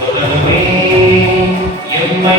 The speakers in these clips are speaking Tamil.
தொடருமே எம்மை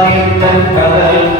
Kalai Kalai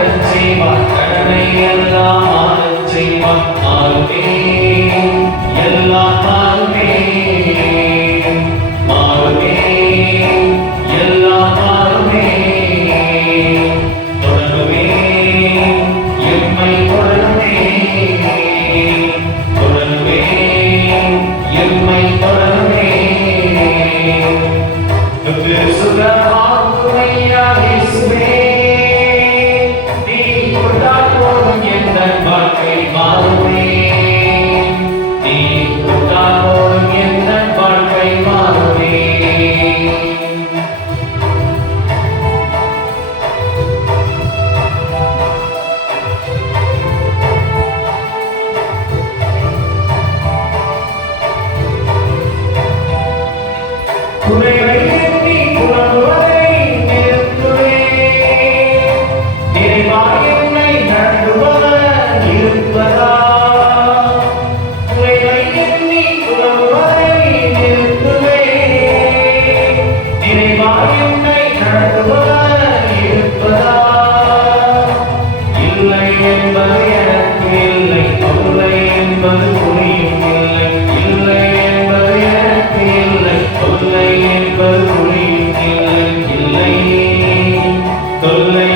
ஆளச் செய்வார். கடமை எல்லாம் ஆளச் செய்வார். ஆளுமே. எல்லாம் என்பது எனக்கு இல்லை இல்லை என்பது புரியும் Tolle.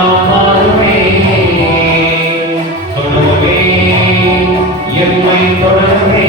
தொடருமே தொடருமே எம்மை தொடருமே